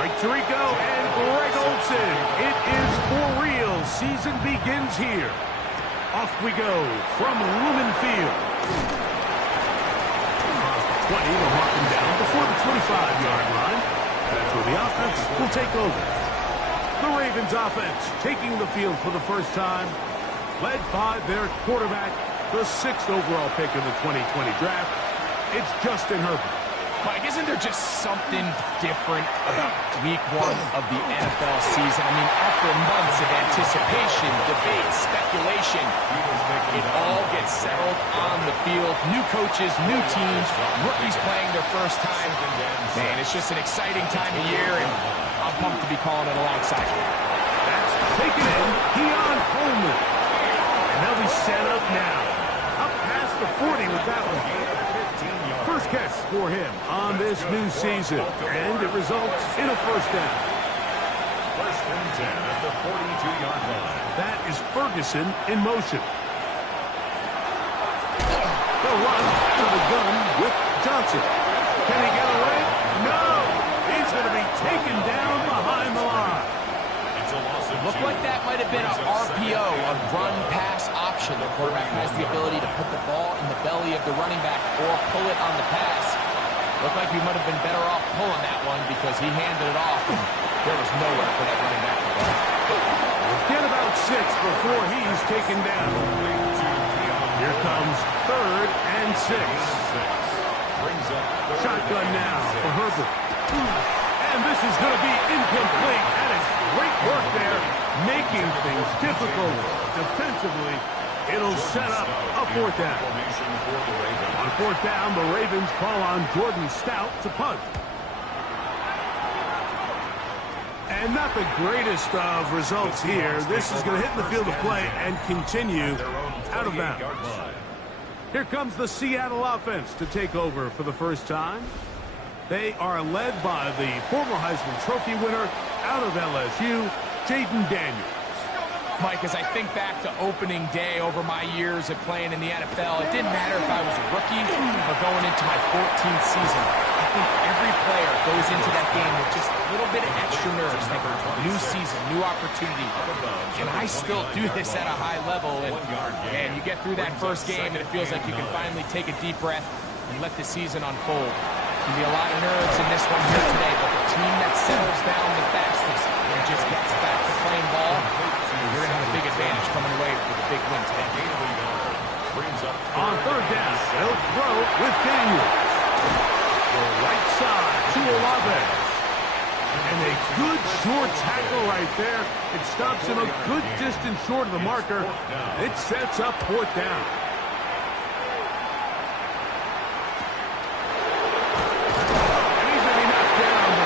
Right to Rico and Greg Olsen. It is for real. Season begins here. Off we go from Lumen Field. 20 will mark him down before the 25-yard line. That's where the offense will take over. The Ravens offense taking the field for the first time, led by their quarterback, the 6th overall pick in the 2020 draft. It's Justin Herbert. Mike, isn't there just something different about week 1 of the NFL season? I mean, after months of anticipation, debate, speculation, it all gets settled on the field. New coaches, new teams, rookies playing their first time. Man, it's just an exciting time of year, and I'm pumped to be calling it alongside you. That's taken in. Keon Coleman. And they'll be set up now. Up past the 40 with that one. First catch for him on this new season, and it results in a first down. First and 10 at the 42-yard line. That is Ferguson in motion. They'll run to the gun with Johnson. Can he get away? No! He's going to be taken down behind the line. Looked like that might have been an RPO, a run-pass option. The quarterback has the ability to put the ball in the belly of the running back or pull it on the pass. Looked like he might have been better off pulling that one because he handed it off, and there was nowhere for that running back to go. Get about 6 before he's taken down. Here comes 3rd and 6. Shotgun now for Herbert. And this is going to be incomplete. That is great work there, making things difficult defensively. It'll set up a 4th down. On 4th down, the Ravens call on Jordan Stout to punt. And not the greatest of results here. This is going to hit the field of play and continue out of bounds. Here comes the Seattle offense to take over for the first time. They are led by the former Heisman Trophy winner out of LSU, Jaden Daniels. Mike, as I think back to opening day over my years of playing in the NFL, it didn't matter if I was a rookie or going into my 14th season. I think every player goes into that game with just a little bit of extra nerves, thinking new season, new opportunity. And I still do this at a high level. And you get through that first game, and it feels like you can finally take a deep breath and let the season unfold. Can be a lot of nerves in this one here today, but the team that settles down the fastest and just gets back to playing ball, you're going to have a big advantage coming away with a big win today. On 3rd down, they'll throw with Daniels. The right side to Olave. And a good short tackle right there. It stops him a good distance short of the marker. It sets up 4th down.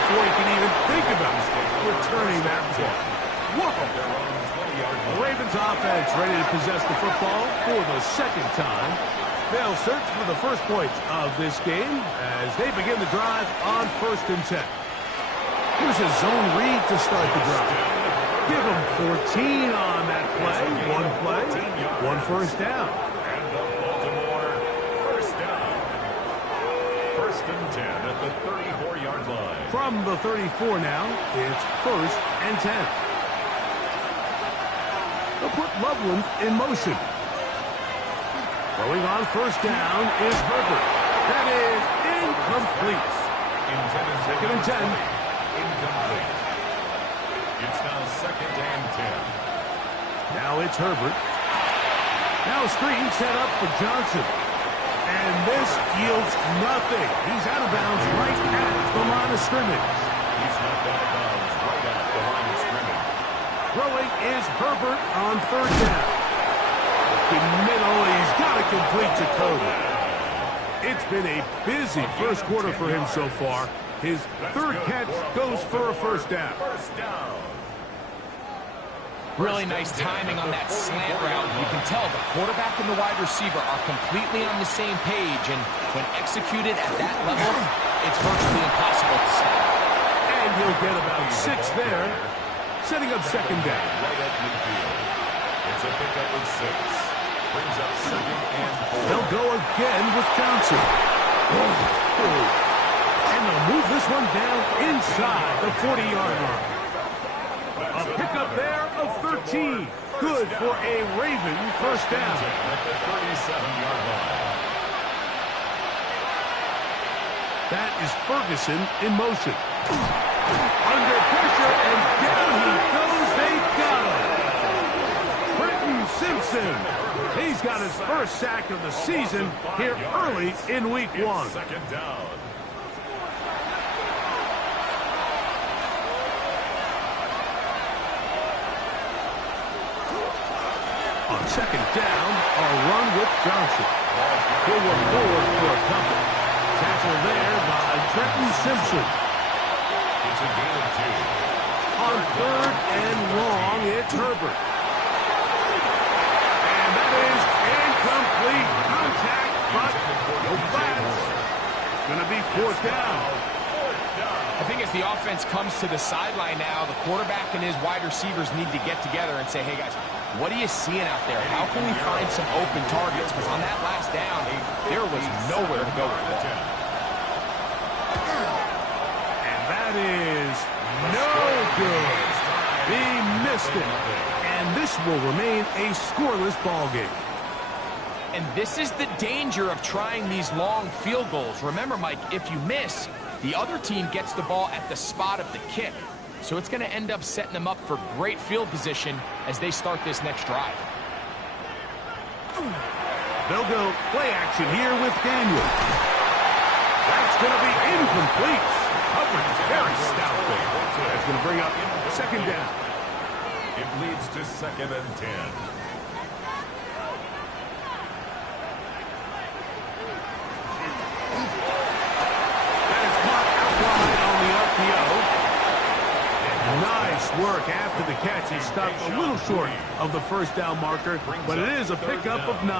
Before he can even think about returning that ball. Whoa! The Ravens offense ready to possess the football for the 2nd time. They'll search for the first points of this game as they begin the drive on 1st and 10. Here's a zone read to start the drive. Give them 14 on that play. One first down. And the Baltimore first down. 1st and 10 at the 34-yard line. From the 34 now, it's 1st and 10. They'll put Loveland in motion. Throwing on 1st down is Herbert. That is incomplete. 2nd and 10. Incomplete. It's now 2nd and 10. Now it's Herbert. Now a screen set up for Johnson. And this yields nothing. He's out of bounds right at the line of scrimmage. He's knocked out of bounds right at the line of scrimmage. Throwing is Herbert on 3rd down. In middle, he's got to complete to Cody. It's been a busy first quarter for him so far. His 3rd catch goes for a 1st down. Really nice timing on that slant route. You can tell the quarterback and the wide receiver are completely on the same page, and when executed at that level, it's virtually impossible to stop. And he'll get about 6 there, setting up 2nd down. Right at midfield. It's a pickup of 6. Brings up 2nd and 4. They'll go again with Johnson. And they'll move this one down inside the 40-yard line. A pickup there of 13. Good for a Raven first down. At the 37-yard line. That is Ferguson in motion. Under pressure, and down he goes. They got him. Trenton Simpson. He's got his first sack of the season here early in week 1. Second down. On second down, a run with Johnson. He'll work forward for a couple. Tackle there by Trenton Simpson. It's a gain of 2. On third and long, it's Herbert. And that is incomplete contact, but no flats. It's going to be fourth down. I think as the offense comes to the sideline now, the quarterback and his wide receivers need to get together and say, hey, guys, what are you seeing out there? How can we find some open targets? Because on that last down, there was nowhere to go with the ball. And that is no good. He missed it. And this will remain a scoreless ball game. And this is the danger of trying these long field goals. Remember, Mike, if you miss, the other team gets the ball at the spot of the kick. So it's going to end up setting them up for great field position as they start this next drive. They'll go play action here with Daniel. That's going to be incomplete. Coverage is very stout there. That's going to bring up second down. It leads to second and 10. Nice work after the catch. He stopped a little short of the first down marker, but it is a pickup of 9.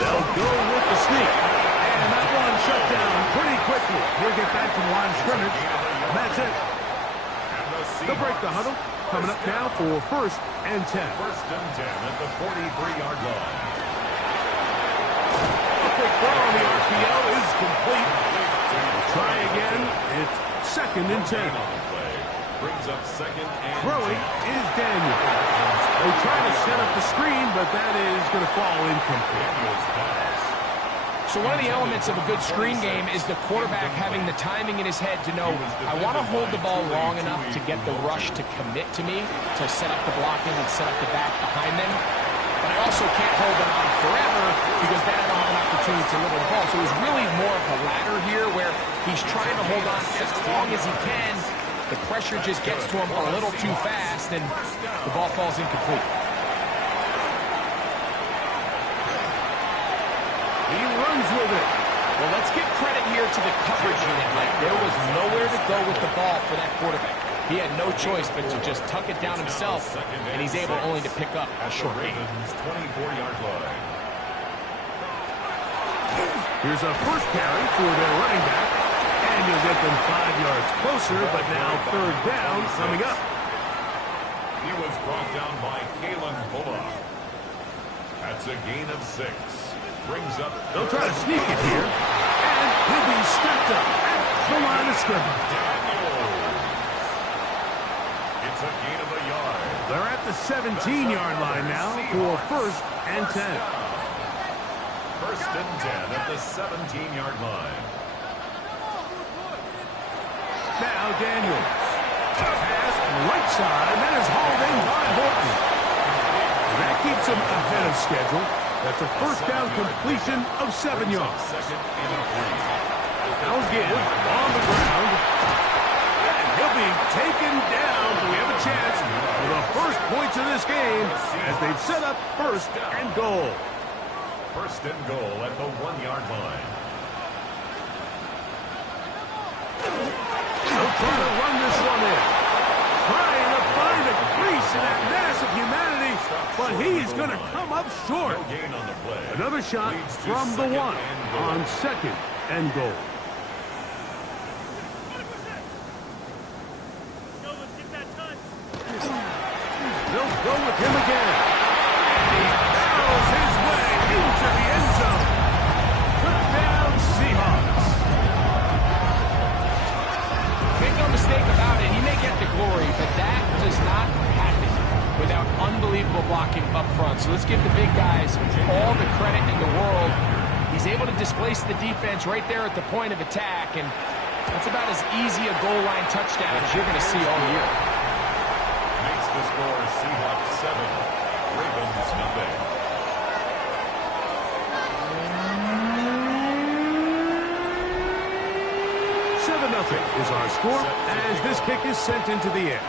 They'll go with the sneak. And that one shut down pretty quickly. He'll get back to the line of scrimmage. And that's it. They'll break the huddle. Coming up now for first and 10. First and 10 at the 43-yard line. A quick throw on the RPO is complete. Try again. It's second and 10. Brings up second and Throwing is Daniel. They try to set up the screen, but that is going to fall incomplete. So one of the elements of a good screen game is the quarterback having the timing in his head to know, I want to hold the ball long enough to get the rush to commit to me, to set up the blocking and set up the back behind them. But I also can't hold them on forever because then I don't have an opportunity to deliver the ball. So it was really more of the latter here where he's trying to hold on as long as he can. The pressure just gets to him a little too fast, and the ball falls incomplete. He runs with it. Well, let's give credit here to the coverage unit. Like, there was nowhere to go with the ball for that quarterback. He had no choice but to just tuck it down himself, and he's able only to pick up a short gain. 24-yard line. Here's a first carry for their running back. And you'll get them 5 yards closer, but now third down coming up. He was brought down by Kalen Bullock. That's a gain of 6. Brings up. They'll try to sneak it here. And he'll be stepped up at the line of scrimmage. It's a gain of a yard. They're at the 17-yard line now for first and 10. First and 10 at the 17-yard line. Now Daniel. Pass right side. That is hauled in by Horton. That keeps him ahead of schedule. That's a first down completion of 7 yards. Second and 3. Now give on the ground. And he'll be taken down. We have a chance for the first points of this game as they've set up first and goal. First and goal at the 1-yard line. They'll try to run this one in. Trying to find a crease in that mass of humanity, but he's going to come up short. No gain on the play. Another shot from the 1 on second and goal. They'll go with him again. And he barrels his way into the end zone. Touchdown, Seahawks. Make no mistake. glory, but that does not happen without unbelievable blocking up front. So let's give the big guys all the credit in the world. He's able to displace the defense right there at the point of attack, and that's about as easy a goal line touchdown as you're going to see all year. Makes the score Seahawks 7, Ravens nothing. 7-0 is our score as this kick is sent into the air.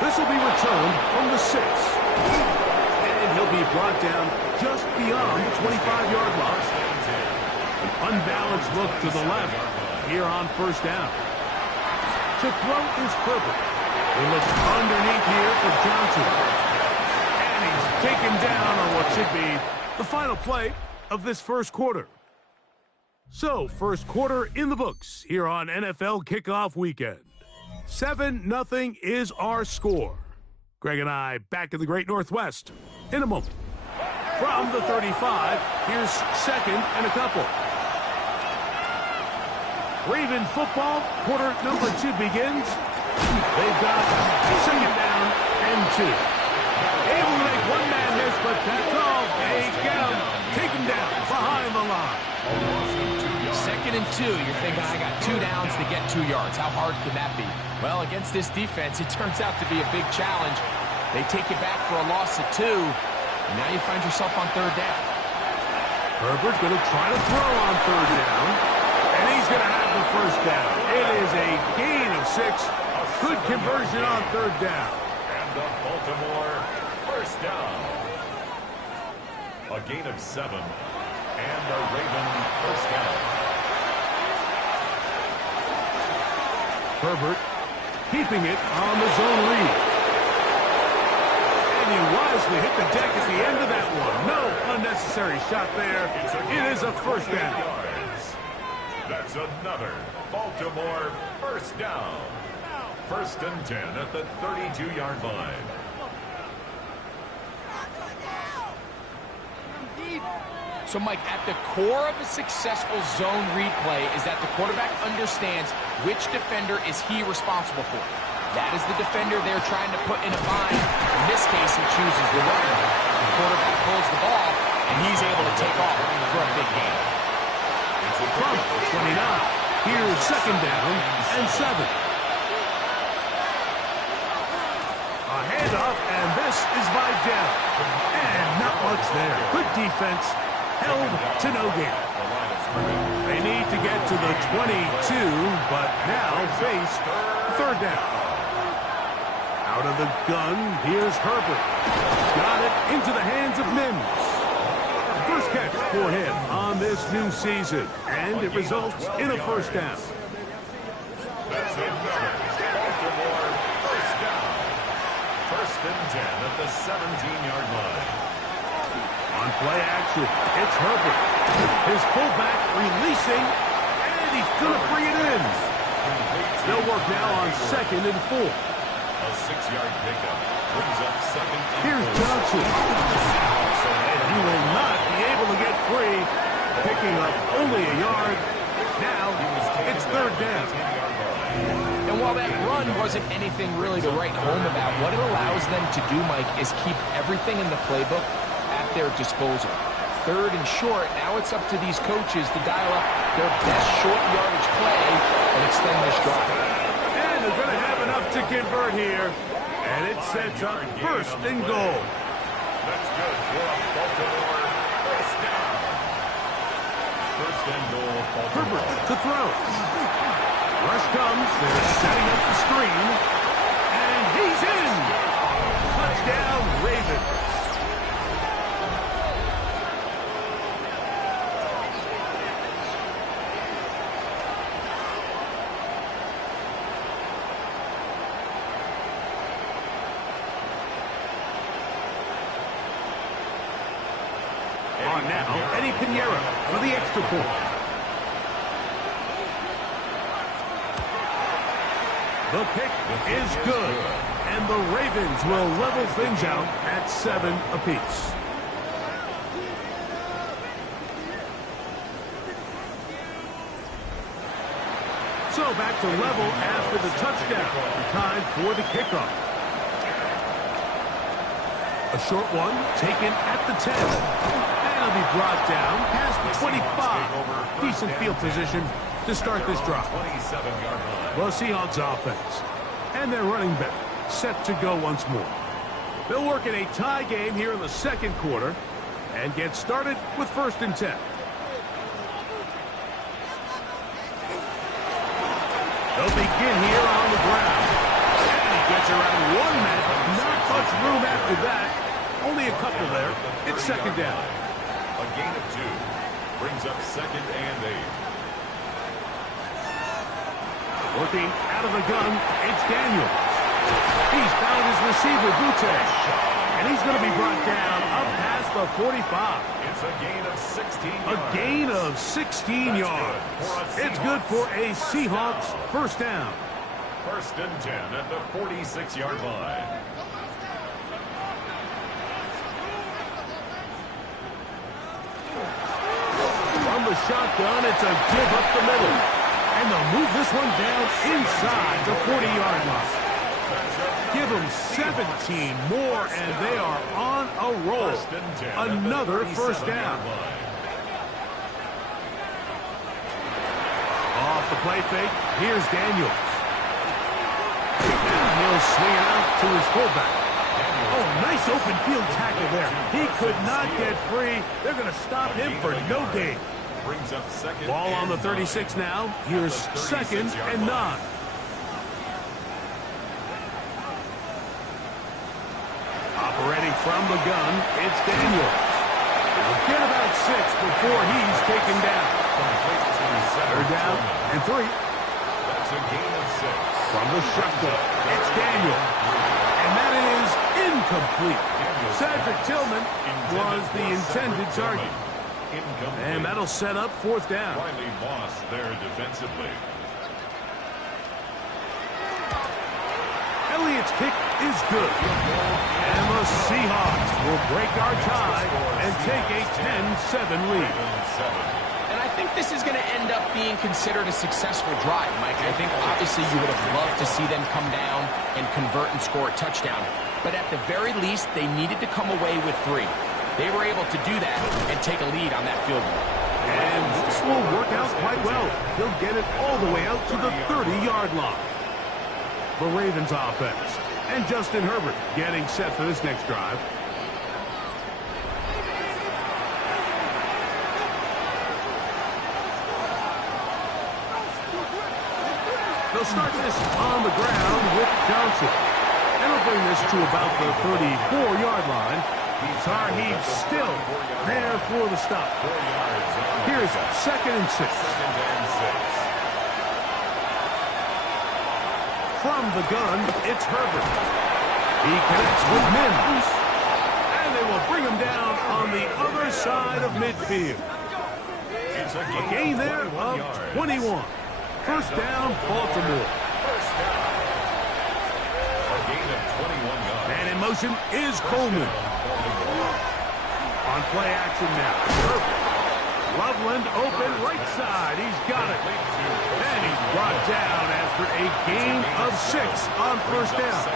This will be returned from the 6. And he'll be brought down just beyond the 25-yard line. An unbalanced look to the left here on first down. To throw is Herbert. He looks underneath here for Johnson. And he's taken down on what should be the final play of this first quarter. So, first quarter in the books here on NFL Kickoff Weekend. 7-0 is our score. Greg and I back in the Great Northwest in a moment. From the 35, here's second and a couple. Raven football, quarter number 2 begins. They've got second down and 2. Able to make one man miss, but that's all. They get him. Take him down behind the line. Second and 2, you're thinking, I got 2 downs to get 2 yards. How hard can that be? Well, against this defense, it turns out to be a big challenge. They take you back for a loss of 2, and now you find yourself on third down. Herbert's going to try to throw on third down, and he's going to have the first down. It is a gain of 6. Good conversion on third down. And the Baltimore first down. A gain of 7, and the Raven first down. Herbert keeping it on the zone read. And he wisely hit the deck at the end of that one. No unnecessary shot there. It is a first down. That's another Baltimore first down. First and 10 at the 32-yard line. So, Mike, at the core of a successful zone read play is that the quarterback understands which defender is he responsible for. That is the defender they're trying to put in a bind. In this case, he chooses the runner. The quarterback pulls the ball, and he's able to take off for a big gain. From 29, here's second down and 7. A handoff, and this is by Dell. And not much there. Good defense. Held to no gain. They need to get to the 22, but now face third down. Out of the gun, here's Herbert. Got it into the hands of Mims. First catch for him on this new season, and it results in a first down. That's another Baltimore first down. First and 10 at the 17-yard line. On play action, it's Herbert. His fullback releasing, and he's going to bring it in. They'll work now on second and 4. A 6-yard pickup brings up second and 4. Here's Johnson. And he will not be able to get free, picking up only a yard. Now it's third down. And while that run wasn't anything really to write home about, what it allows them to do, Mike, is keep everything in the playbook at their disposal. Third and short, now it's up to these coaches to dial up their best short yardage play and extend this drive. And they're going to have enough to convert here. And it sets up first and goal. That's good for a Baltimore first down. First and goal, Baltimore. Herbert to throw. Rush comes. They're setting up the screen. And he's in. Touchdown, Ravens. On now, Eddie Pinheiro for the extra point. The kick is good, and the Ravens will level things out at 7 apiece. So back to level after the touchdown. Time for the kickoff. A short one taken at the 10. And it'll be brought down past the 25. Decent field position to start this drive. The Seahawks offense. And their running back set to go once more. They'll work in a tie game here in the second quarter and get started with 1st and 10. They'll begin here on the ground. And he gets around 1 man. Not much room after that. Only a couple there. It's 2nd down. A gain of 2 brings up 2nd and 8. Working out of the gun, it's Daniel. He's found his receiver, Butte. And he's going to be brought down up past the 45. It's a gain of 16 yards. A gain of 16 yards. It's good for a Seahawks 1st down. 1st and 10 at the 46-yard line. From the shotgun, it's a give up the middle. And they'll move this one down inside the 40-yard line. Give them 17 more, and they are on a roll. Another 1st down. Off the play fake, here's Daniels. And he'll swing it out to his fullback. Oh, nice open field tackle there. He could not get free. They're going to stop him for no gain. Brings up 2nd. Ball on the 36 now. Here's 2nd and 9. Operating from the gun, it's Daniels. He'll get about 6 before he's taken down. 3rd down and 3. That's a gain of 6. From the shotgun, it's Daniel. And that is incomplete. Cedric Tillman was the intended target. And that'll set up 4th down. Riley Moss there defensively. Elliott's kick is good. And the Seahawks will break our tie and take a 10-7 lead. And I think this is going to end up being considered a successful drive, Mike. I think obviously you would have loved to see them come down and convert and score a touchdown. But at the very least, they needed to come away with 3. They were able to do that and take a lead on that field goal. And this will work out quite well. He'll get it all the way out to the 30-yard line. The Ravens offense. And Justin Herbert getting set for this next drive. They'll start this on the ground with Johnson. And they'll bring this to about the 34-yard line. Tarheed still there for the stop. Here's 2nd and 6. From the gun, it's Herbert. He connects with Mims. And they will bring him down on the other side of midfield. A gain there of 21. 1st down, Baltimore. A gain of 21 yards. And in motion is Coleman. On play action now. Loveland open right side. He's got it. And he's brought down after a gain of 6 on 1st down.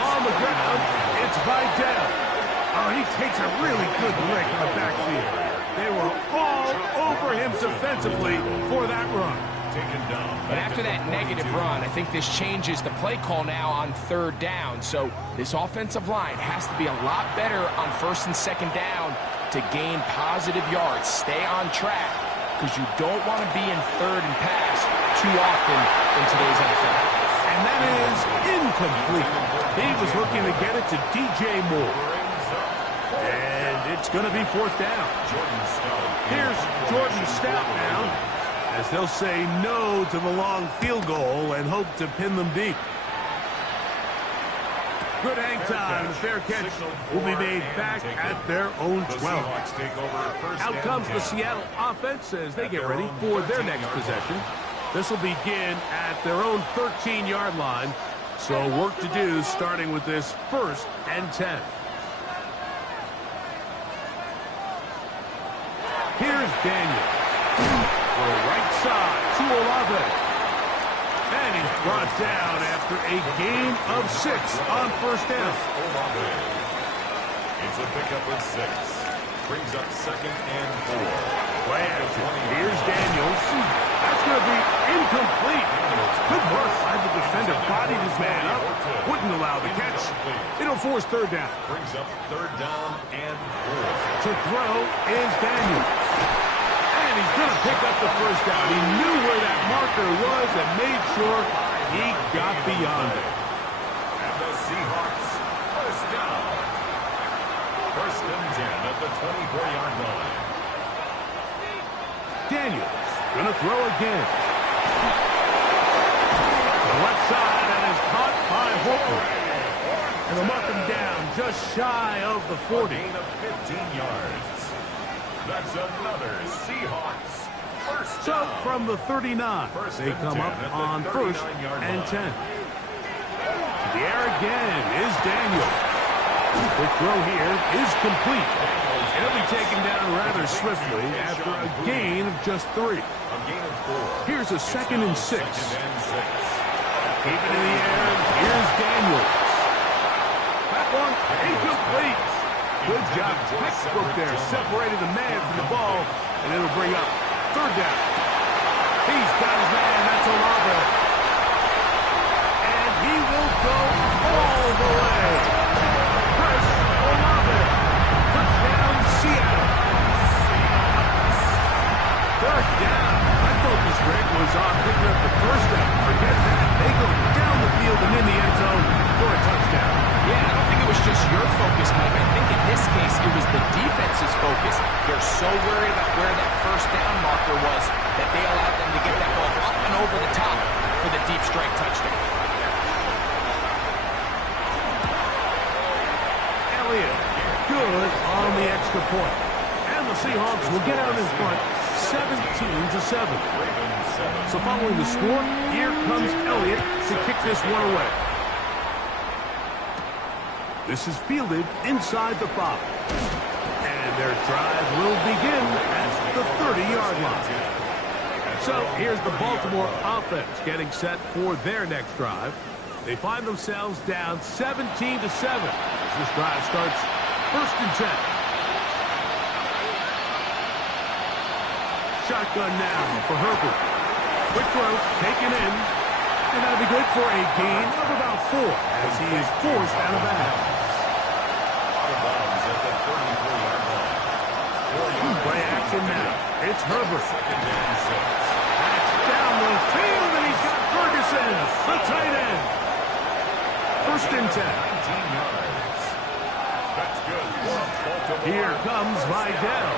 On the ground, it's Vidal. Oh, he takes a really good lick in the backfield. They were all over him defensively for that run. And after that negative run, I think this changes the play call now on 3rd down. So this offensive line has to be a lot better on 1st and 2nd down to gain positive yards. Stay on track because you don't want to be in 3rd and pass too often in today's NFL. And that is incomplete. He was looking to get it to DJ Moore. And it's going to be 4th down. Here's Jordan Stout now, as they'll say no to the long field goal and hope to pin them deep. Good hang time. The fair catch will be made back at their own 12. Out comes the Seattle offense as they get ready for their next possession. This will begin at their own 13-yard line. So work to do starting with this 1st and 10. Here's Daniel. The right side to Olave. And he's brought down after a gain of 6 on first down. It's a pickup of 6. Brings up 2nd and 4. Play action. Here's Daniels. That's going to be incomplete. Good work by the defender. Bodied his man up. Wouldn't allow the catch. It'll force 3rd down. Brings up 3rd down and 4. To throw is Daniels. And he's going to pick up the 1st down. He knew where that marker was and made sure he got beyond it. And the Seahawks, 1st down. 1st and 10 at the 24-yard line. Daniels going to throw again. The left side and is caught by Horton. And they'll mark him down just shy of the 40. Gain of 15 yards. That's another Seahawks 1st So down. from the 39, they come up on 1st and 10. To the air again is Daniels. The throw here is complete. He'll be taken down rather swiftly after a gain of just 3. A gain of 4. Here's a 2nd and 6. 2nd and 6. Keep it in the air. Here's Daniels. That one incomplete. Good job. Textbook there. Separated the man from the ball. And it'll bring up 3rd down. He's got his man. That's Olave. And he will go all the way. Chris Olave. Touchdown, Seattle. 3rd down. My focus, Greg, was on picking up the 1st down. Forget that. They go down the field and in the end zone for a touchdown. Yeah, I don't think it was just your focus, Mike. I think in this case, it was the defense's focus. They're so worried about where that 1st down marker was that they allowed them to get that ball up and over the top for the deep strike touchdown. Elliott, good on the extra point. And the Seahawks will get out in front 17-7. So following the score, here comes Elliott to kick this one away. This is fielded inside the 5. And their drive will begin at the 30-yard line. So here's the Baltimore offense getting set for their next drive. They find themselves down 17-7 as this drive starts 1st and 10. Shotgun now for Herbert. Quick throw, taken in. And that'll be good for a gain of about 4 as he is forced out of bounds. Play action now. It's Herbert. That's down the field, and he's got Ferguson, the tight end. 1st and 10. That's good. Here comes Vidal.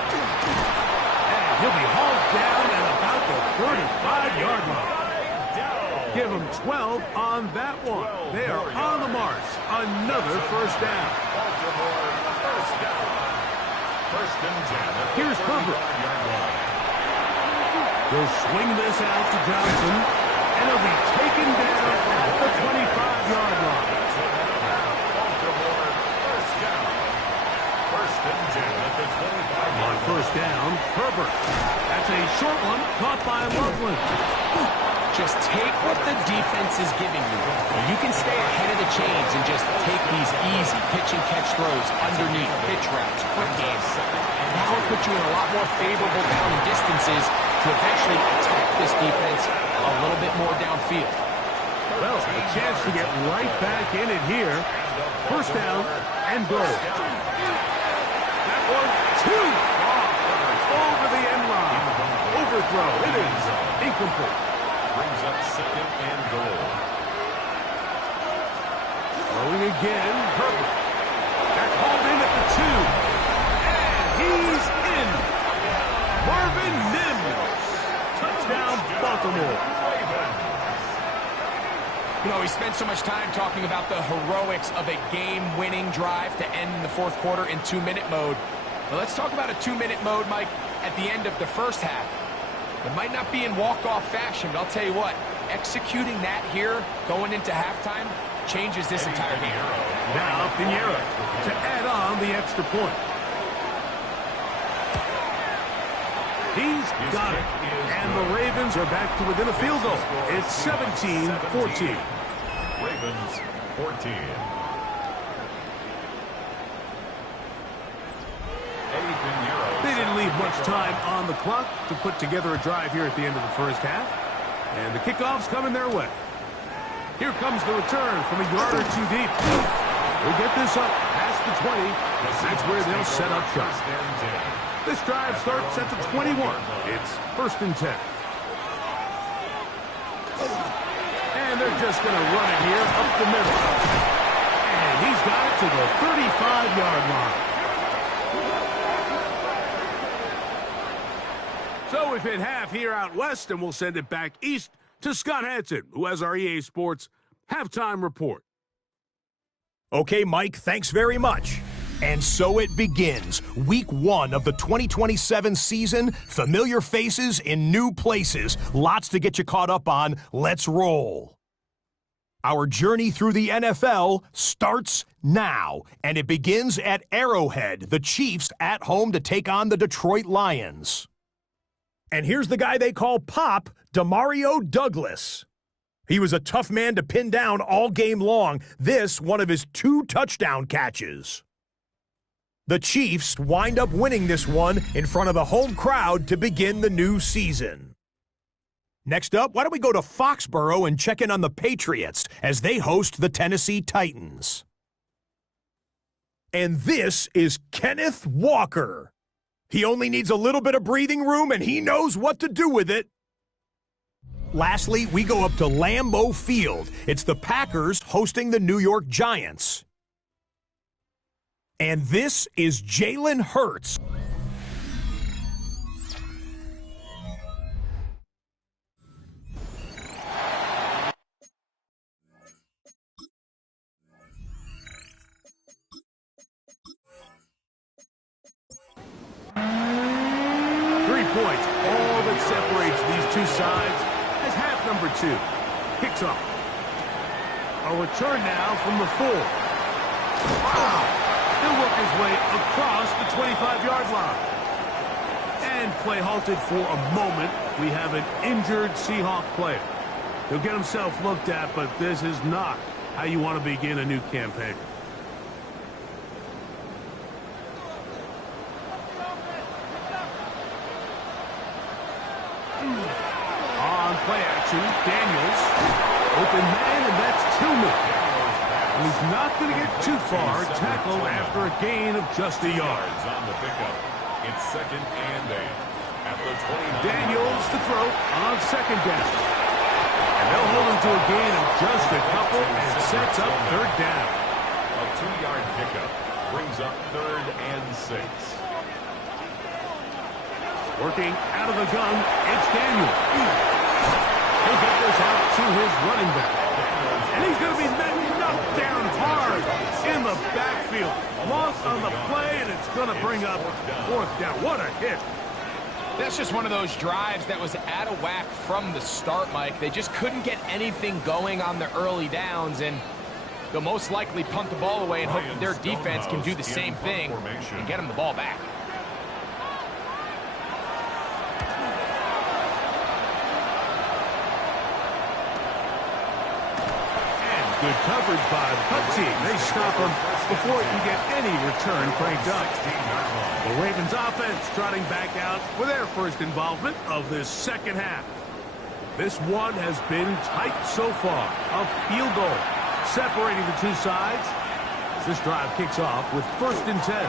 And he'll be hauled down at about the 35-yard line. Give him 12 on that one. They are on the march. Another 1st down. Baltimore 1st down. 1st and 10. Here's Herbert. He'll swing this out to Johnson, and he'll be taken down at the 25-yard line. Baltimore 1st down. 1st and 10 at the 25. On 1st down, Herbert. That's a short one caught by Loveland. Just take what the defense is giving you. You can stay ahead of the chains and just take these easy pitch-and-catch throws underneath pitch routes, quick games. That will put you in a lot more favorable down and distances to eventually attack this defense a little bit more downfield. Well, a chance to get right back in it here. 1st down and goal. That one too far. Over the end line. Overthrow. It is incomplete. Brings up 2nd and goal. Throwing again, Herbert. That's hauled in at the 2. And he's in. Marvin Mims. Touchdown, Baltimore. You know, we spent so much time talking about the heroics of a game-winning drive to end the 4th quarter in 2-minute mode. Well, let's talk about a 2-minute mode, Mike, at the end of the 1st half. It might not be in walk-off fashion, but I'll tell you what, executing that here, going into halftime, changes this entire game. Now Pinheiro to add on the extra point. He's got it. And the Ravens Ravens are back to within a field goal. It's 17-14. Ravens 14. They didn't leave much time on the clock to put together a drive here at the end of the first half. And the kickoff's coming their way. Here comes the return from a yard or two deep. We'll get this up past the 20. That's where they'll set up shop. This drive starts at the 21. It's 1st and 10. And they're just going to run it here up the middle. And he's got it to the 35-yard line. So we've hit half here out west, and we'll send it back east to Scott Hansen, who has our EA Sports halftime report. Okay, Mike, thanks very much. And so it begins. Week 1 of the 2027 season. Familiar faces in new places. Lots to get you caught up on. Let's roll. Our journey through the NFL starts now, and it begins at Arrowhead, the Chiefs at home to take on the Detroit Lions. And here's the guy they call Pop, Demario Douglas. He was a tough man to pin down all game long. This, one of his 2 touchdown catches. The Chiefs wind up winning this one in front of the home crowd to begin the new season. Next up, why don't we go to Foxborough and check in on the Patriots as they host the Tennessee Titans. And this is Kenneth Walker. He only needs a little bit of breathing room, and he knows what to do with it. Lastly, we go up to Lambeau Field. It's the Packers hosting the New York Giants. And this is Jalen Hurts. Points, all that separates these two sides as half number 2 kicks off. A return now from the 4. Wow! He'll work his way across the 25-yard line. And play halted for a moment. We have an injured Seahawk player. He'll get himself looked at, but this is not how you want to begin a new campaign. On play action, Daniels, open man, and that's Tillman. And he's not going to get too far, tackled after a gain of just a yard. On the pickup, it's 2nd and 8 at the 29. Daniels to throw on 2nd down. And they'll hold him to a gain of just a couple and sets up 3rd down. A 2-yard pickup brings up 3rd and 6. Working out of the gun, it's Daniel. He'll get this out to his running back. And he's going to be knocked down hard in the backfield. Loss on the play, and it's going to bring up 4th down. What a hit. That's just one of those drives that was out of whack from the start, Mike. They just couldn't get anything going on the early downs, and they'll most likely punt the ball away and hope that their defense can do the same thing and get them the ball back. Good coverage by the punt team. They stop him before he can get any return cranked up. The Ravens offense trotting back out for their first involvement of this second half. This one has been tight so far. A field goal separating the two sides as this drive kicks off with 1st and 10.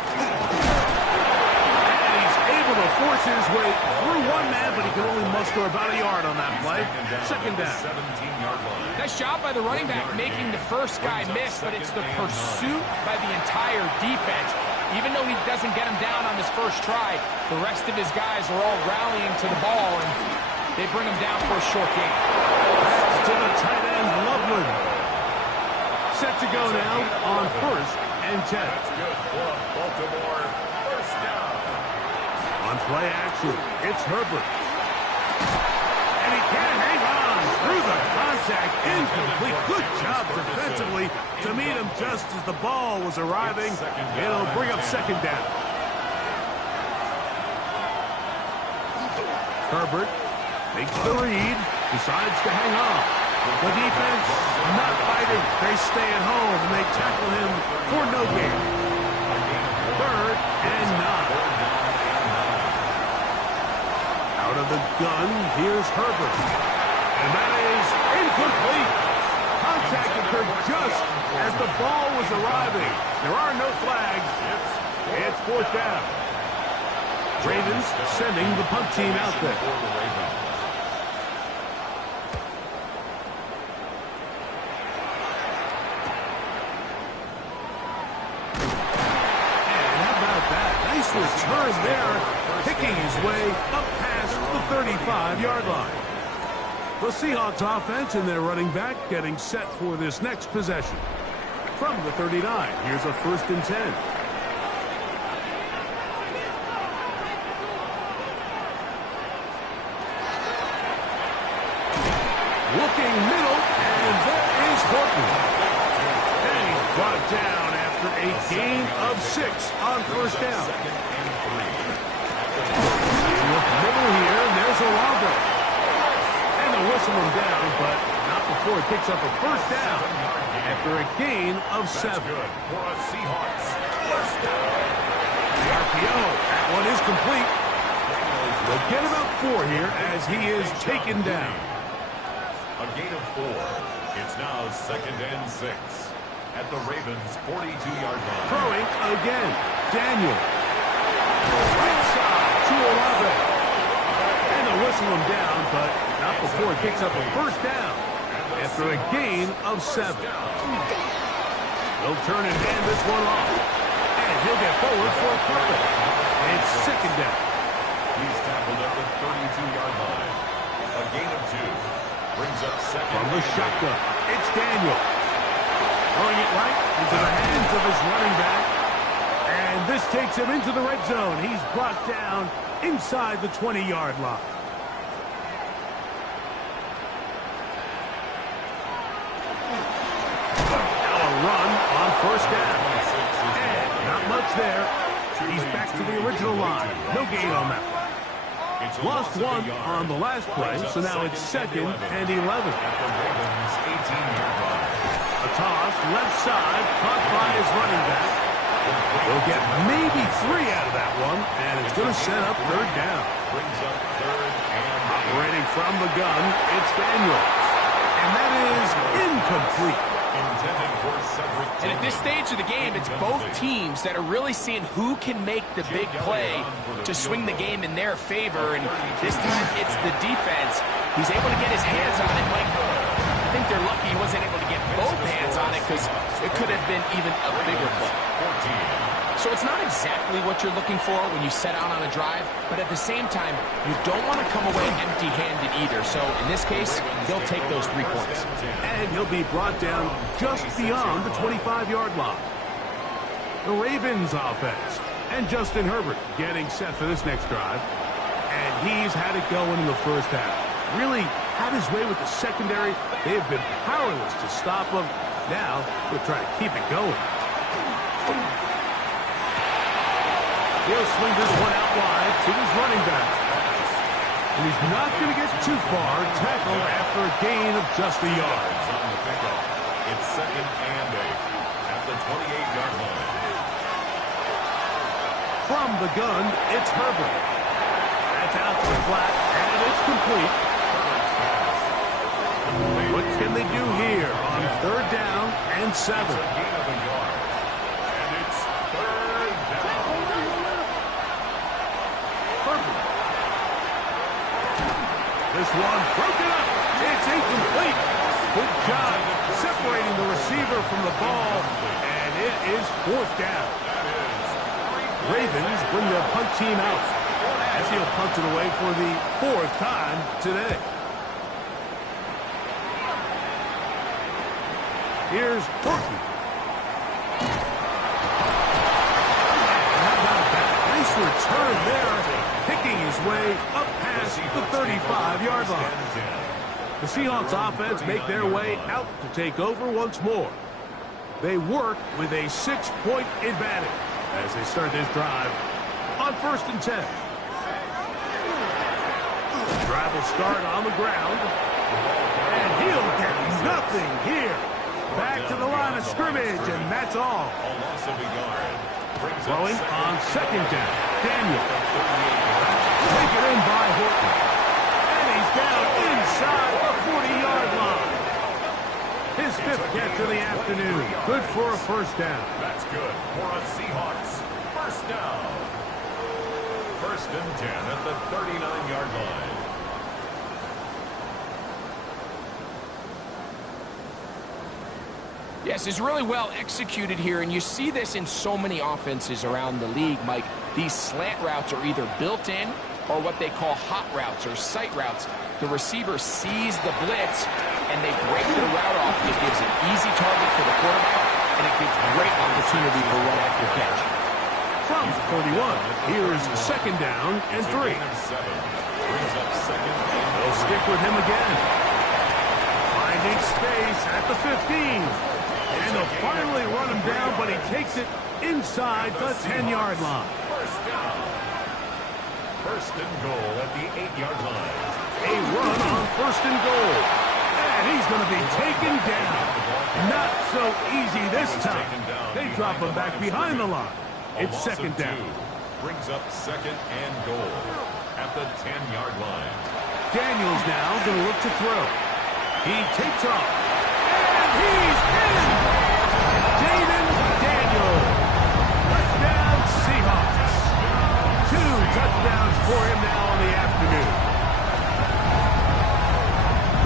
Able to force his way through one man, but he can only muster about a yard on that play. 2nd down. 17-yard line. Nice job by the running back making the first guy miss, but it's the pursuit by the entire defense. Even though he doesn't get him down on his first try, the rest of his guys are all rallying to the ball, and they bring him down for a short gain. That's to the tight end, Loveland. Set to go now on 1st and 10. That's good for Baltimore. 1st down. On play action, it's Herbert. And he can't hang on through the contact. Incomplete. Good job defensively to meet him just as the ball was arriving. It'll bring up 2nd down. Herbert Makes the read. Decides to hang on. The defense not fighting. They stay at home, and they tackle him for no gain. 3rd and 9. Out of the gun, here's Herbert. And that is incomplete. Contact occurred just as the ball was arriving. There are no flags. It's 4th down. Ravens sending the punt team out there. And how about that? Nice return there, picking his way up past the 35-yard line. The Seahawks offense and their running back getting set for this next possession. From the 39, here's a 1st and 10. Looking middle, and there is Horton. And he's brought down after a gain of 6 on 1st down. Look middle here, and there's Olave. And they'll whistle him down, but not before it picks up a 1st down after a gain of 7. Good for a Seahawks. 1st down. The RPO, that one is complete. They'll get about 4 here as he is taken down. A gain of 4. It's now 2nd and 6 at the Ravens' 42-yard line. Throwing again. Daniel. Right side to Olave. And they'll whistle him down, but not before it picks up a 1st down after a gain of 7. They'll turn and hand this one off. And he'll get forward for a pickup. It's 2nd down. He's tackled at the 32-yard line. A gain of 2. Brings up 2nd. From the shotgun, it's Daniel. Throwing it right into the hands of his running back. And this takes him into the red zone. He's brought down inside the 20-yard line. Now a run on 1st down. And not much there. He's back to the original line. No gain on that one. Lost 1 on the last play, so now it's 2nd and 11. A toss, left side, caught by his running back. They'll get maybe 3 out of that one, and it's going to set up 3rd down. Operating from the gun, it's Daniels. And that is incomplete. And at this stage of the game, it's both teams that are really seeing who can make the big play to swing the game in their favor. And this time, it's the defense. He's able to get his hands on it. Like, I think they're lucky he wasn't able to get both hands on it because it could have been even a bigger play. So it's not exactly what you're looking for when you set out on a drive, but at the same time, you don't want to come away empty-handed either. So in this case, he'll take those 3 points. And he'll be brought down just beyond the 25-yard line. The Ravens offense and Justin Herbert getting set for this next drive. And he's had it going in the 1st half. Really had his way with the secondary. They have been powerless to stop him. Now they'll try to keep it going. He'll swing this one out wide to his running back. And he's not going to get too far. Tackled after a gain of just a yard. It's 2nd and 8 at the 28-yard line. From the gun, it's Herbert. That's out to the flat, and it's complete. What can they do here on 3rd down and 7? This one broken up. It's incomplete. Good job separating the receiver from the ball, and it is 4th down. Ravens bring their punt team out as he'll punt it away for the 4th time today. Here's Horton. How about that? Nice return there, picking his way up past the 35-yard line. The Seahawks offense make their way out to take over once more. They work with a 6-point advantage as they start this drive on 1st and 10. Drive will start on the ground. And he'll get nothing here. Back to the line of scrimmage, and that's all. Throwing on second down. Daniel. Taken in by Horton. And he's down inside the 40-yard line. His fifth catch of the afternoon. Good for a first down. That's good for a Seahawks first down. First and 10 at the 39-yard line. Yes, it's really well executed here, and you see this in so many offenses around the league, Mike. These slant routes are either built in or what they call hot routes or sight routes. The receiver sees the blitz, and they break their route off. It gives an easy target for the quarterback, and it gives great opportunity for run after catch. From 31, here's second down and 3. They'll stick with him again. Finding space at the 15. And they'll finally run him down, but he takes it inside the 10-yard line. First down. First and goal at the 8-yard line. A run on first and goal. And he's going to be taken down. Not so easy this time. They drop him back behind the line. It's second down. Brings up second and goal at the 10-yard line. Daniels now going to look to throw. He takes off. And he's in! Jaden Daniels. Touchdown Seahawks. 2 touchdowns for him now on the afternoon.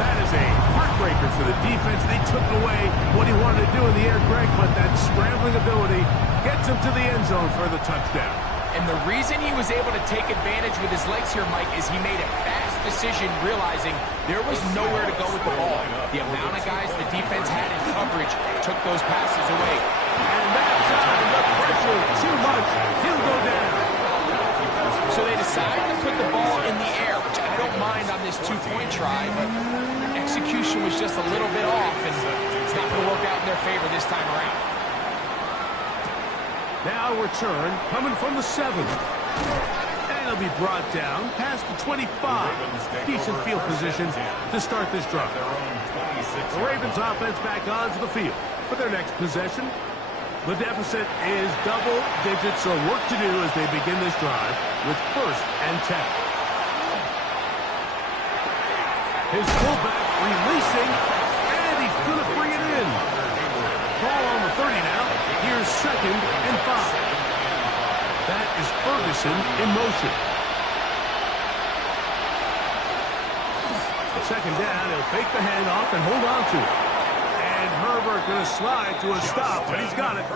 That is a heartbreaker for the defense. They took away what he wanted to do in the air, Greg, but that scrambling ability gets him to the end zone for the touchdown. And the reason he was able to take advantage with his legs here, Mike, is he made a fast decision realizing there was nowhere to go with the ball. The amount of guys the defense had in coverage took those passes away. And that time, the pressure too much. He'll go down. So they decided to put the ball in the air, which I don't mind on this two-point try, but execution was just a little bit off, and it's not going to work out in their favor this time around. Now return coming from the 7. And he'll be brought down past the 25. Decent field position to start this drive. The Ravens offense back onto the field for their next possession. The deficit is double digits, so work to do as they begin this drive with first and 10. His fullback releasing, and he's going to bring it in. Ball on the 30 now. Here's second and 5. That is Ferguson in motion. Second down, he'll fake the handoff and hold on to it. And Herbert going to slide to a stop, but he's got it.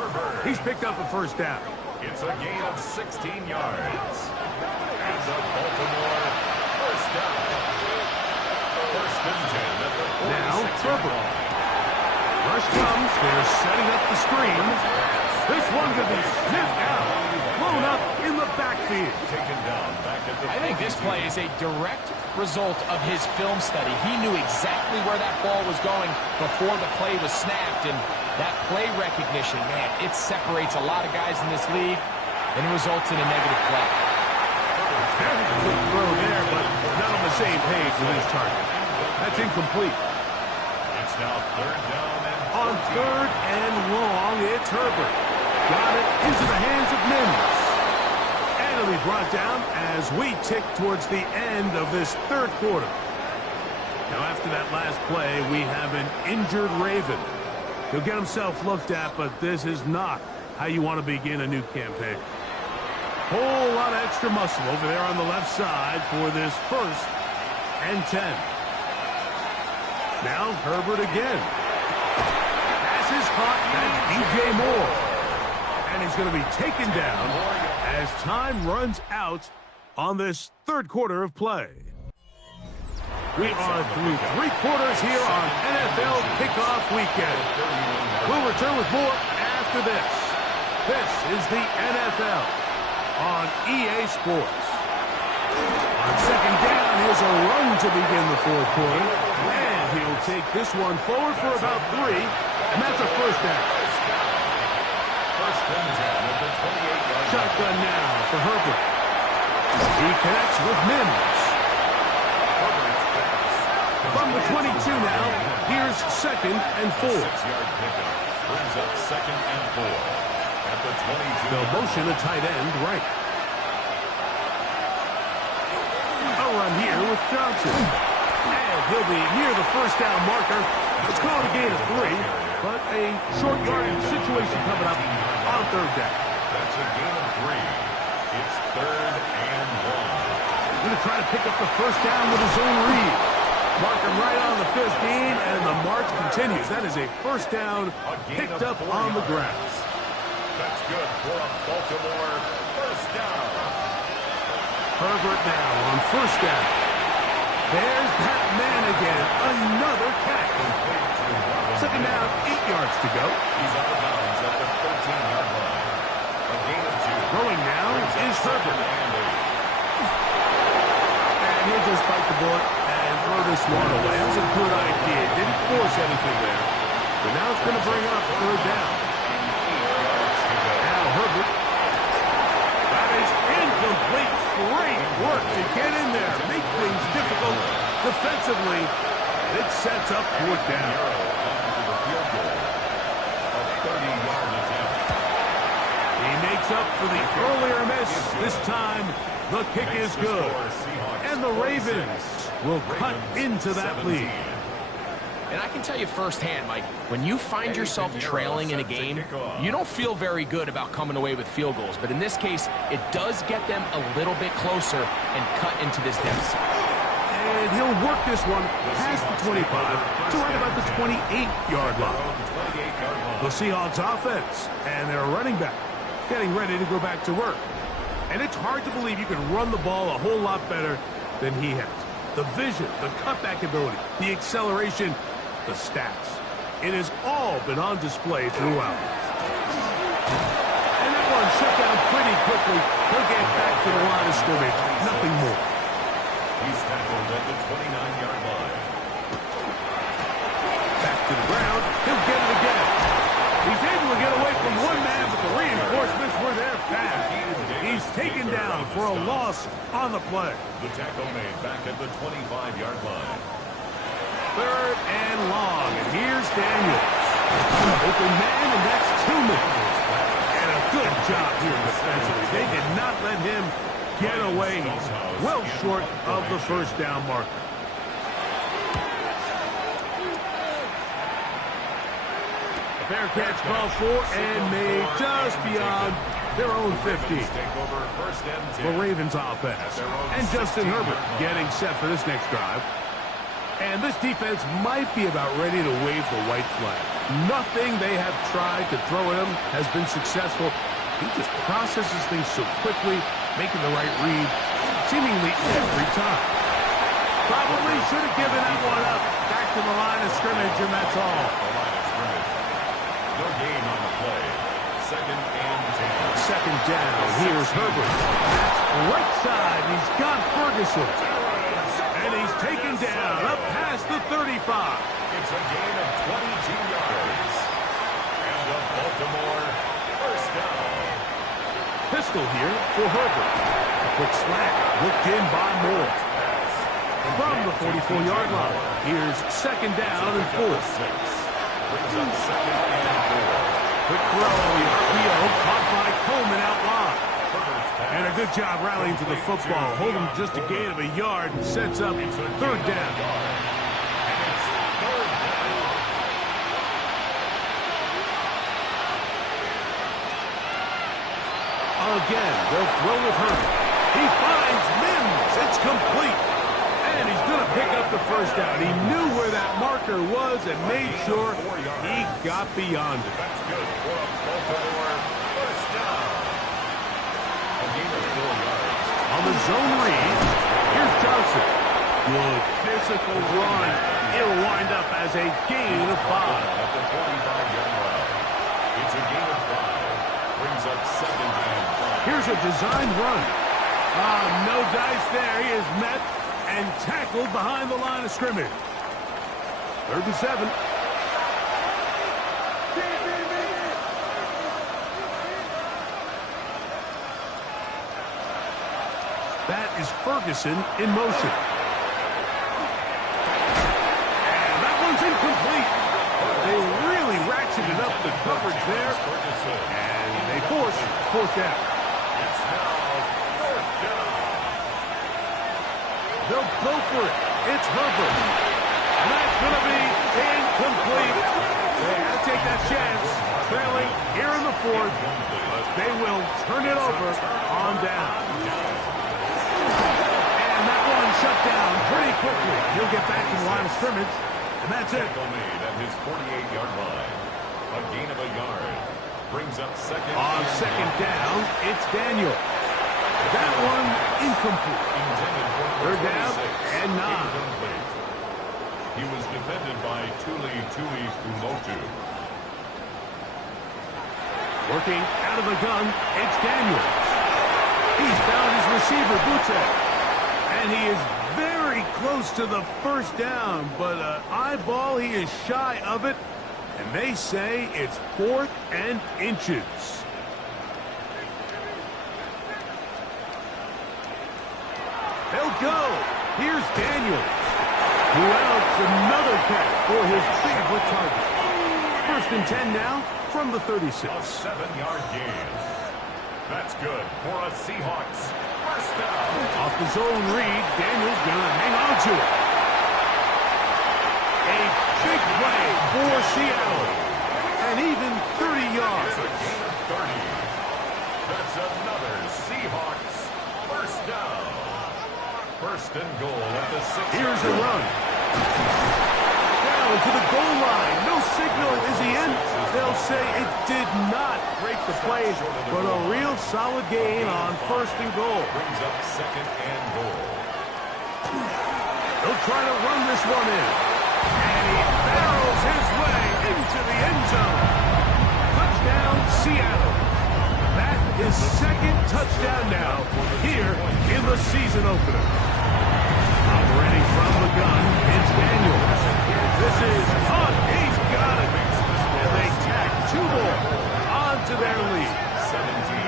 He's picked up a first down. It's a gain of 16 yards. And the Baltimore first down. First and 10 at the 46. Now, Herbert. Rush comes. They're setting up the screen. This one could be sniffed out. Blown up in the backfield. Taken down back at the I think this play is a direct result of his film study. He knew exactly where that ball was going before the play was snapped, and that play recognition, man, it separates a lot of guys in this league and results in a negative play. Very quick throw there, but not on the same page with his target. That's incomplete. It's now third down and On third and long, it's Herbert. Got it into the hands of Mims. And it'll be brought down as we tick towards the end of this third quarter. Now, after that last play, we have an injured Raven. He'll get himself looked at, but this is not how you want to begin a new campaign. Whole lot of extra muscle over there on the left side for this first and 10. Now Herbert again. Pass is caught. That's DJ Moore. And he's going to be taken down as time runs out on this third quarter of play. We are through 3 quarters here on NFL Kickoff Weekend. We'll return with more after this. This is the NFL on EA Sports. On second down, here's a run to begin the fourth quarter. And he'll take this one forward for about 3, and that's a first down. first and 10 at the 28-yard line. Shotgun now for Herbert. He connects with Mims. From the 22 now, here's 2nd and 4. 6-yard pickup brings up 2nd and 4 at the 22. They'll motion a tight end right. A run here with Johnson. And he'll be near the first down marker. It's called a gain of 3, but a short yardage situation coming up on 3rd down. That's a gain of 3. It's 3rd and 1. Going to try to pick up the first down with his own read. Mark him right on the 5th gain, and the march continues. That is a first down picked up on the grass. That's good for a Baltimore first down. Herbert now on first down. There's that man again. Another catch. 2nd down, 8 yards to go. He's out of bounds at the 13-yard line. A gain of 2. Throwing now is Herbert. And he'll just bite the bullet and throw this one away. That was a good idea. Didn't force anything there. But now it's going to bring up 3rd down. Now Herbert. That is incomplete. Great work to get in there. Make things difficult defensively. It sets up 4th down. He makes up for the earlier miss. This time, the kick is good. And the Ravens will cut into that lead. And I can tell you firsthand, Mike, when you find yourself trailing in a game, you don't feel very good about coming away with field goals. But in this case, it does get them a little bit closer and cut into this deficit. And he'll work this one past the 25 to right about the 28-yard line. The Seahawks offense and their running back getting ready to go back to work. And it's hard to believe you can run the ball a whole lot better than he has. The vision, the cutback ability, the acceleration, the stats. It has all been on display throughout. And that one shut down pretty quickly. He'll get back to the line of scrimmage. Nothing more. He's tackled at the 29-yard line. Back to the ground. He'll get it again. He's able to get away from one man, but the reinforcements were there fast. He's taken down for a loss on the play. The tackle made back at the 25-yard line. 3rd and long, and here's Daniels. Open man, and that's 2 men. And a good job here defensively. They did not let him get away. He's well short of the first down marker. A fair catch called for and made just beyond their own 50. The Ravens offense. And Justin Herbert getting set for this next drive. And this defense might be about ready to wave the white flag. Nothing they have tried to throw at him has been successful. He just processes things so quickly, making the right read seemingly every time. Probably should have given that one up. Back to the line of scrimmage, and that's all. No gain on the play. 2nd and 10. 2nd down. Here's Herbert. That's right side. He's got Ferguson. And he's taken down up past the 35. It's a gain of 22 yards. And a Baltimore first down. Pistol here for Herbert. A quick slant. Looked in by Moore. From the 44-yard line. Here's 2nd down and 4. Brings up 2nd and 4. Quick throw. The RPO caught by Coleman out wide. And a good job rallying to the football. Holding just a gain of a yard and sets up 3rd down. Again, they'll throw with Herbert. He finds Mims. It's complete. And he's going to pick up the first down. He knew where that marker was and made sure he got beyond it. That's good for a Baltimore first down. A gain of 4 yards. On the zone read, here's Johnson. Good physical run. It'll wind up as a gain of 5. At the 45-yard line. It's a gain of 5. Brings up 2nd and 5. Here's a designed run. No dice there. He is met and tackled behind the line of scrimmage. 3rd and 7. That is Ferguson in motion. down. It's now 4th down. They'll go for it. It's Herbert. And that's going to be incomplete. They had to take that chance. Trailing here in the 4th. They will turn it over on down. And that one shut down pretty quickly. He'll get back to the line of scrimmage. And that's it. Tackle made at his 48-yard line. A gain of a yard. Brings up second. On second down, it's Daniel. That one incomplete. Intended for Third down 26. and 9. Incomplete. He was defended by Tuli Umotu. Working out of the gun, it's Daniel. He's found his receiver, Butte. And he is very close to the first down, but eyeball, he is shy of it. And they say it's 4th and inches. They'll go. Here's Daniels, who outs another catch for his favorite target. 1st and 10 now from the 36. A 7-yard gain. That's good for a Seahawks first down. Off the zone read, Daniels gonna hang on to it. A big play for Seattle. And even 30 yards. It's a gain of 30. That's another Seahawks first down. 1st and goal at the 6. Here's a run. Down to the goal line. No signal. Is he in? They'll say it did not break the play, but a real solid gain on 1st and goal. Brings up 2nd and goal. They'll try to run this one in. And he barrels his way into the end zone. Touchdown, Seattle. That is 2nd touchdown now here in the season opener. Operating from the gun, it's Daniels. This is Hunt. He's got it. And they tack 2 more onto their lead. 17.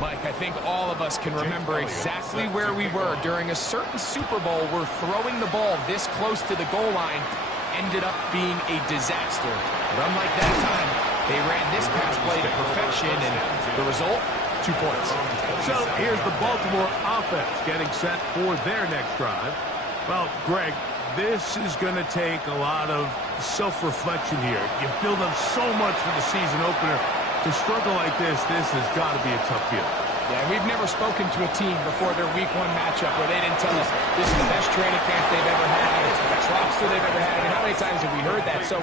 Mike, I think all of us can remember exactly where we were during a certain Super Bowl where throwing the ball this close to the goal line ended up being a disaster. But unlike that time, they ran this pass play to perfection, and the result, 2 points. So here's the Baltimore offense getting set for their next drive. Well, Greg, this is going to take a lot of self-reflection here. You build up so much for the season opener. To struggle like this has got to be a tough field. Yeah, we've never spoken to a team before their Week 1 matchup where they didn't tell us this is the best training camp they've ever had, it's the best roster they've ever had. I mean, how many times have we heard that? So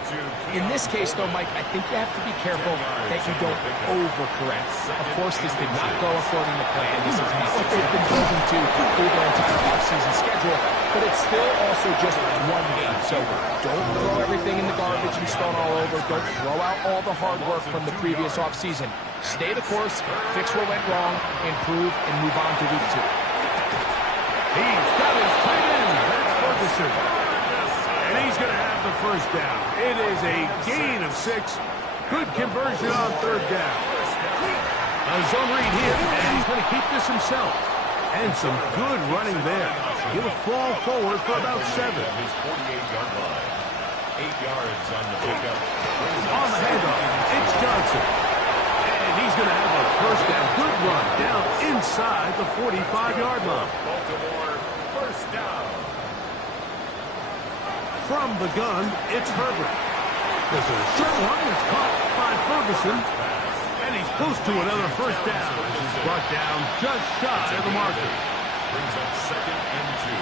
in this case, though, Mike, I think you have to be careful that you don't overcorrect. Of course, this did not go according to plan. This is not what they've been moving to through their entire offseason schedule, but it's still also just 1 game. So don't throw everything in the garbage and start all over. Don't throw out all the hard work from the previous offseason. Stay the course, fix what went wrong, improve, and move on to Week 2. He's got his tight end. That's Ferguson. And he's going to have the first down. It is a gain of 6. Good conversion on 3rd down. A zone read here, and he's going to keep this himself. And some good running there. He'll fall forward for about 7. His 48-yard line. 8 yards on the pickup. On the handoff, it's Johnson. And he's going to have a first down. Good run down inside the 45-yard line. Baltimore first down. From the gun, it's Herbert. This is a short one. It's caught by Ferguson. And he's close to another first down. This is brought down just shy of the marker. Brings up 2nd and 2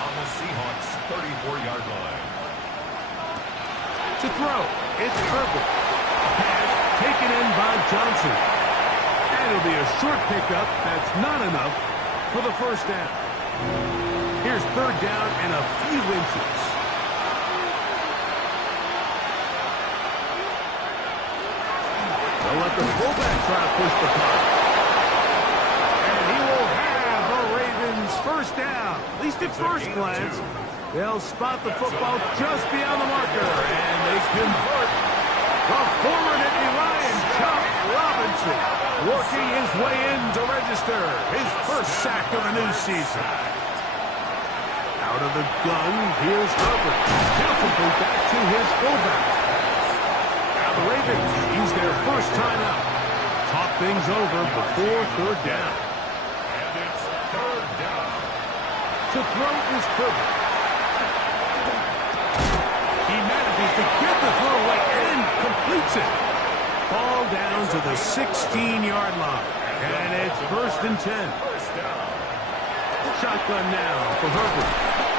on the Seahawks 34-yard line. To throw, it's Herbert. Pass taken in by Johnson. And it'll be a short pickup. That's not enough for the first down. Here's 3rd down and a few inches. They'll let the fullback try to push the punt. first down. At least at first glance. They'll spot the football just beyond the marker, and they convert. The former Nittany Lion, Chuck Robinson, working his way in to register his first sack of the new season. Out of the gun, here's Herbert. He'll complete that to his fullback. Now the Ravens use their first time out. Talk things over before third down. And it's third down. To throw is Herbert. He manages to get the throw away and completes it. Ball down to the 16-yard line. And it's 1st and 10. First down. Shotgun now for Herbert.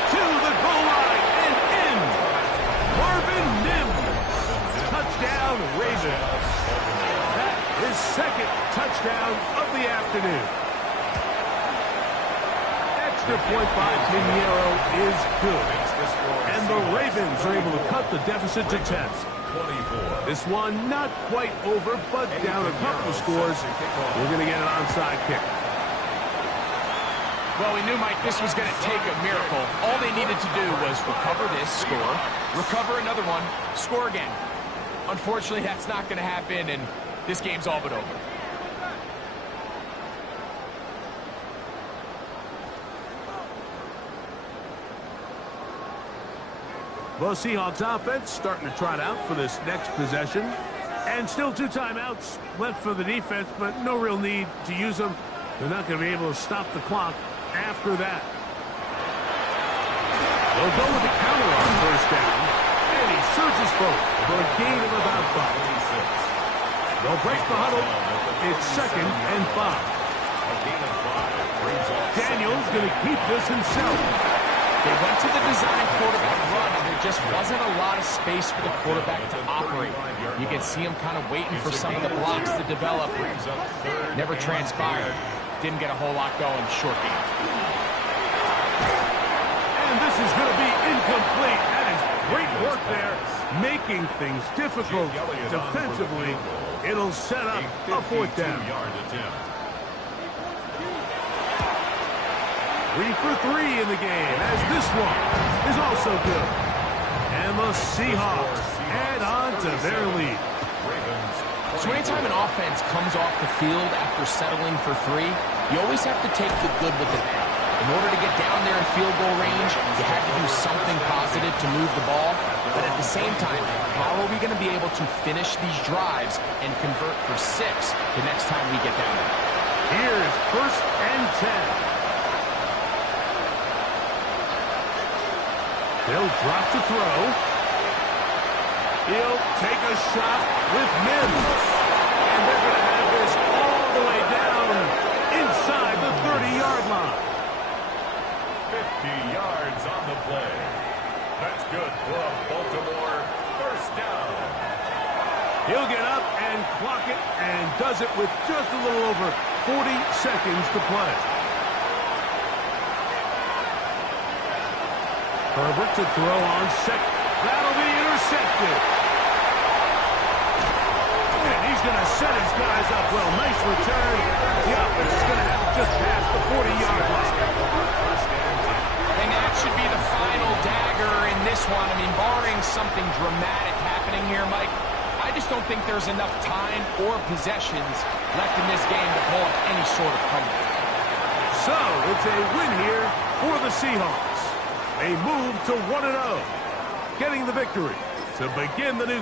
To the goal line and in. Marvin Mims. Touchdown, Ravens. That is second touchdown of the afternoon. Extra point by Pinheiro is good. And the Ravens are able to cut the deficit to 10. 24. This one not quite over, but down a couple of scores. We're going to get an onside kick. Well, we knew, Mike, this was going to take a miracle. All they needed to do was recover this, score, recover another one, score again. Unfortunately, that's not going to happen, and this game's all but over. Well, Seahawks offense starting to trot out for this next possession. And still 2 timeouts left for the defense, but no real need to use them. They're not going to be able to stop the clock after that. They'll go with the counter on first down. And he surges forward for a gain of about 5. They'll break the huddle. It's 2nd and 5. Daniel's going to keep this himself. They went to the design quarterback run, and there just wasn't a lot of space for the quarterback to operate. You can see him kind of waiting for some of the blocks to develop. Never transpired. Didn't get a whole lot going. Short game. And this is going to be incomplete. That is great work there, making things difficult defensively. It'll set up a 4th down. 3 for 3 in the game, as this one is also good. And the Seahawks add on to their lead. So anytime an offense comes off the field after settling for 3, you always have to take the good with the bad. In order to get down there in field goal range, you have to do something positive to move the ball. But at the same time, how are we going to be able to finish these drives and convert for 6 the next time we get down there? Here's 1st and 10. They'll drop to throw. He'll take a shot with Mims. And they're going to have this all the way down inside the 30-yard line. 50 yards on the play. That's good for a Baltimore first down. He'll get up and clock it and does it with just a little over 40 seconds to play. Herbert to throw on second. That'll be intercepted. And he's going to set his guys up well. Nice return. The offense is going to have to just pass the 40-yard line. And that should be the final dagger in this one. I mean, barring something dramatic happening here, Mike, I just don't think there's enough time or possessions left in this game to pull off any sort of comeback. So, it's a win here for the Seahawks. They move to 1-0, getting the victory to begin the new